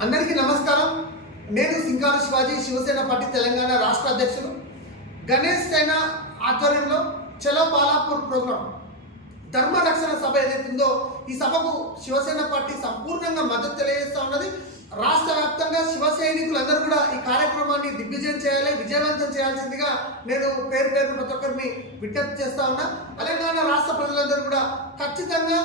అందరికీ నమస్కారం. నేను సింగారు శివాజీ, శివసేన పార్టీ తెలంగాణ రాష్ట్ర అధ్యక్షులు. గణేష్ సేన ఆధ్వర్యంలో చలో బాలాపూర్ ప్రోగ్రాం ధర్మ రక్షణ సభ ఏదైతుందో ఈ సభకు శివసేన పార్టీ సంపూర్ణంగా మద్దతు తెలియజేస్తూ ఉన్నది. రాష్ట్ర వ్యాప్తంగా శివ సైనికులందరూ కూడా ఈ కార్యక్రమాన్ని దిగ్విజయం చేయాలి, విజయవంతం చేయాల్సిందిగా నేను పేరు ప్రతి ఒక్కరిని విజ్ఞప్తి చేస్తా ఉన్నా. తెలంగాణ రాష్ట్ర ప్రజలందరూ కూడా ఖచ్చితంగా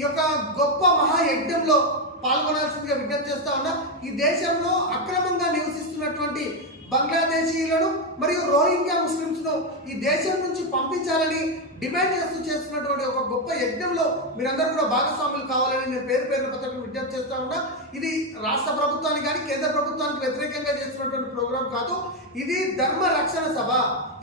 ఈ యొక్క గొప్ప మహాయజ్ఞంలో పాల్గొనాల్సిందిగా విజ్ఞప్తి చేస్తా ఉన్నా. ఈ దేశంలో అక్రమంగా నివసిస్తున్నటువంటి బంగ్లాదేశీయులను మరియు రోహింగ్యా ముస్లింస్ను ఈ దేశం నుంచి పంపించాలని డిమాండ్ చేస్తున్నటువంటి ఒక గొప్ప యజ్ఞంలో మీరందరూ కూడా భాగస్వాములు కావాలని నేను పేరు ప్రతి విజ్ఞప్తి చేస్తా ఉన్నా. ఇది రాష్ట్ర ప్రభుత్వానికి కానీ కేంద్ర ప్రభుత్వానికి వ్యతిరేకంగా చేస్తున్నటువంటి ప్రోగ్రాం కాదు. ఇది ధర్మ రక్షణ సభ.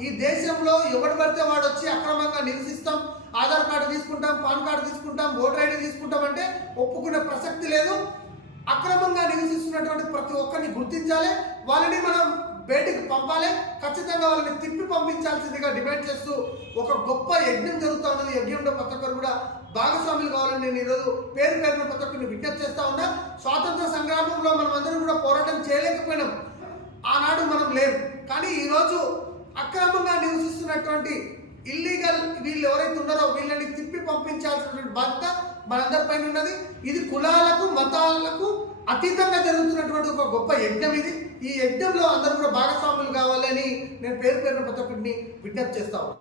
ఈ దేశంలో ఎవడు పడితే వాడు వచ్చి అక్రమంగా నివసిస్తాం, ఆధార్ కార్డు తీసుకుంటాం, పాన్ కార్డు తీసుకుంటాం, ఓటర్ ఐడి తీసుకుంటాం అంటే ఒప్పుకునే ప్రసక్తి లేదు. అక్రమంగా నివసిస్తున్నటువంటి ప్రతి ఒక్కరిని గుర్తించాలి, వాళ్ళని మనం బయటికి పంపాలి, ఖచ్చితంగా వాళ్ళని తిప్పి పంపించాల్సిందిగా డిమాండ్ చేస్తూ ఒక గొప్ప యజ్ఞం జరుగుతూ ఉన్నది. యజ్ఞంలో ప్రతి ఒక్కరు కూడా భాగస్వాములు కావాలని నేను ఈరోజు పేరు ప్రతి ఒక్కరిని విజ్ఞప్తి చేస్తా ఉన్నా. స్వాతంత్ర సంగ్రామంలో మనం అందరం కూడా పోరాటం చేయలేకపోయినాం, ఆనాడు మనం లేము. కానీ ఈరోజు అక్రమంగా నివసిస్తున్నటువంటి ఇల్లీగల్ వీళ్ళు ఎవరైతే ఉన్నారో వీళ్ళని తిప్పి పంపించాల్సినటువంటి బాధ్యత మనందరిపైన ఉన్నది. ఇది కులాలకు మతాలకు అతీతంగా జరుగుతున్నటువంటి ఒక గొప్ప యజ్ఞం ఇది. ఈ యజ్ఞంలో అందరూ కూడా భాగస్వాములు కావాలని నేను పేరు ప్రతి ఒక్కరిని విజ్ఞప్తి చేస్తాను.